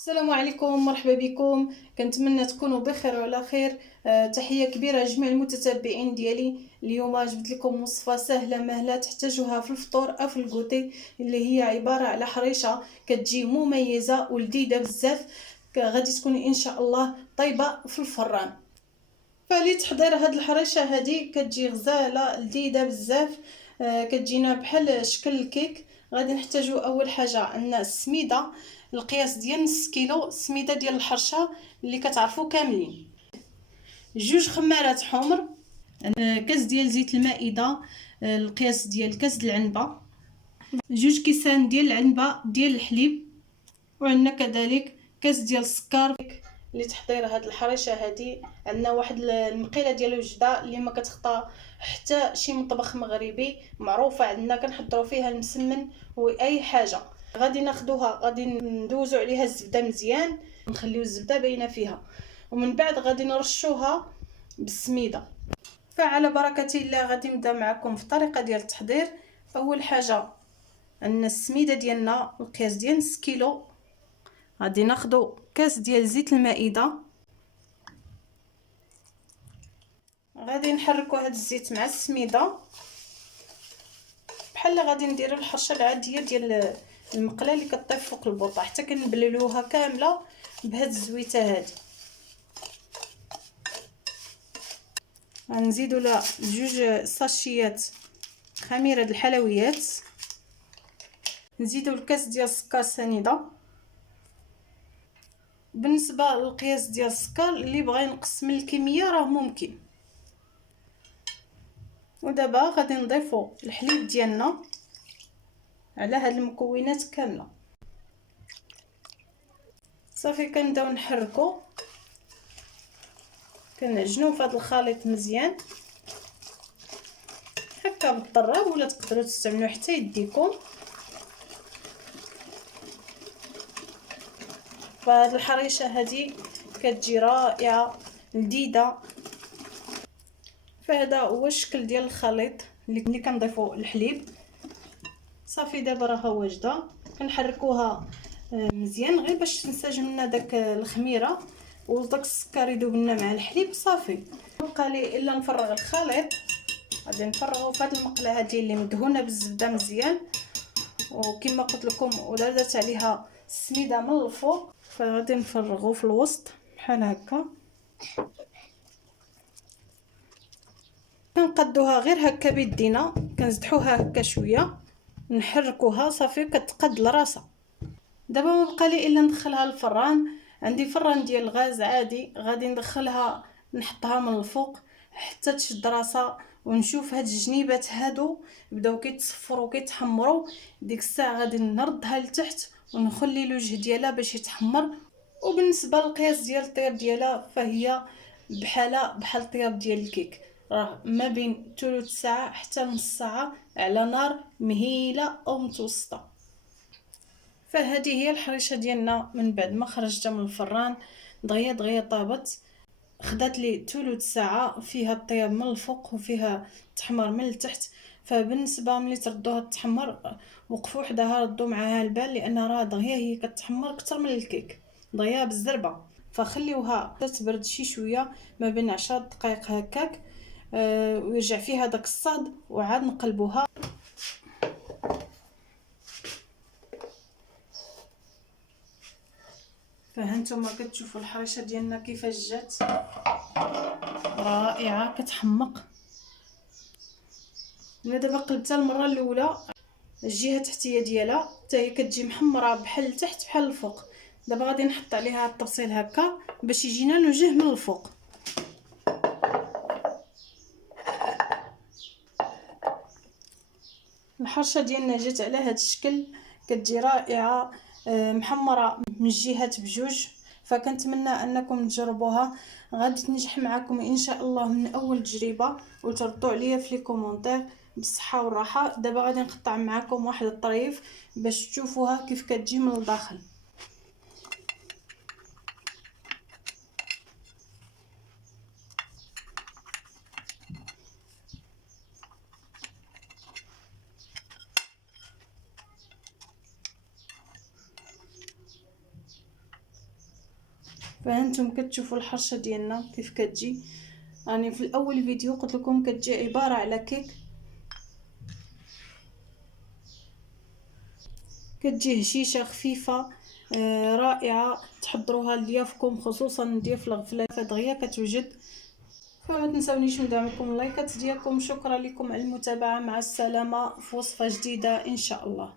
السلام عليكم، مرحبا بكم. كنتمنى تكونوا بخير وعلى خير. تحيه كبيره لجميع المتتبعين ديالي. اليوم جبت لكم وصفه سهله مهله تحتاجوها في الفطور او في الكوتي، اللي هي عباره على حريشه كتجي مميزه ولذيذه بزاف. غادي تكون ان شاء الله طيبه في الفران. فلتحضير هاد الحريشه هادي كتجي غزاله لذيذه بزاف. كتجينا بحال شكل الكيك. غادي نحتاجو اول حاجه عندنا السميده، القياس ديال نص كيلو السميده ديال الحرشه اللي كتعرفوا كاملين، جوج خمارات حمر، كاس ديال زيت المائده، القياس ديال كاس العنبه، جوج كيسان ديال العنبه ديال الحليب، وعندنا كذلك كاس ديال السكر. لتحضير هاد الحريشه هادي عندنا واحد المقيله ديال الوجده اللي ما كتخطى حتى شي مطبخ مغربي معروفه عندنا، كنحضروا فيها المسمن واي حاجه. غادي ناخذوها، غادي ندوزو عليها الزبده مزيان، نخليو الزبده باينه فيها، ومن بعد غادي نرشوها بالسميده. فعلى بركه الله غادي نبدا معكم في الطريقه ديال التحضير. اول حاجه عندنا السميده ديالنا القياس ديال نص كيلو. غادي ناخذ كاس ديال زيت المائده، غادي نحركوا هذا الزيت مع السميده بحال غادي نديروا الحرشه العاديه ديال المقله اللي كطيب فوق البوطه، حتى كنبللوها كامله بهاد الزويته هادي. غنزيدوا لها جوج ساشيات خميره د الحلويات، نزيدوا الكاس ديال السكر سنيده. بالنسبه للقياس ديال السكر اللي بغى ينقص من الكميه راه ممكن. ودابا غادي نضيفوا الحليب ديالنا على هاد المكونات كامله. صافي كنبداو نحركوا، كنعجنوا في هذا الخليط مزيان هكا بالضراب، ولا تقدروا تستعملوا حتى يديكم. فهاد الحريشه هذه كتجي رائعه لذيذه. فهذا هو الشكل ديال الخليط اللي كنضيفوا الحليب. صافي دابا راه واجده، كنحركوها مزيان غير باش تنسجم لنا داك الخميره وداك السكر يذوب لنا مع الحليب. صافي بقى لي الا نفرغ الخليط. غادي نفرغوا في هذه المقله هذه اللي مدهونه بالزبده مزيان، وكما قلت لكم ودرت عليها السميده من الفوق. فغادي نفرغوا في الوسط بحال هكا، كنقدوها غير هكا بيدينا، كنزدحوها هكا شويه نحركوها. صافي كتقد لراسها. دابا ما بقى لي الا ندخلها للفران. عندي فران ديال الغاز عادي، غادي ندخلها نحطها من الفوق حتى تشد راسها، ونشوف هاد الجنيبات هادو بداو كيتصفروا كيتحمروا. ديك الساعه غادي نردها لتحت ونخلي الوجه ديالها باش يتحمر. وبالنسبه للقياس ديال الطياب ديالها فهي بحال الطياب ديال الكيك، راه ما بين ثلث ساعه حتى نص ساعه على نار مهيله او متوسطه. فهذه هي الحريشه ديالنا من بعد ما خرجتها من الفران. دغيا دغيا طابت، خدات لي ثلث ساعه فيها الطياب من الفوق وفيها تحمر من التحت. فبالنسبه ملي تردوها تحمر وقفوا حداها، ردوا معاها البال، لان راه دغيا هي كتحمر اكثر من الكيك، دغيا بالزربه. فخليوها تبرد شي شويه ما بين 10 دقائق هكاك. ويرجع فيها داك الصهد وعاد نقلبوها. فهانتوما كتشوفوا الحريشه ديالنا كيفاش جات رائعه كتحمق. انا دابا قلبتها المره الاولى، الجهه التحتيه ديالها حتى هي كتجي محمره بحال التحت بحال الفوق. دابا غادي نحط عليها التفصيل هكا باش يجينا الوجه من الفوق. الحرشه ديالنا جات على هذا الشكل، كتجي رائعه محمره من الجهات بجوج. فكنتمنى انكم تجربوها، غادي تنجح معكم ان شاء الله من اول تجربه، وتردوا عليا في لي كومونتير بالصحه والراحه. دابا غادي نقطع معكم واحد الطريف باش تشوفوها كيف كتجي من الداخل. فهانتم كتشوفوا الحرشه ديالنا كيف كتجي. يعني في الاول فيديو قلت لكم كتجي عباره على كيك، كتجي هشيشه خفيفه رائعه. تحضروها لضيافكم، خصوصا ضياف الغفله فدغيا كتوجد. فما تنسونيش من دعمكم اللايكات ديالكم. شكرا لكم على المتابعه، مع السلامه في وصفه جديده ان شاء الله.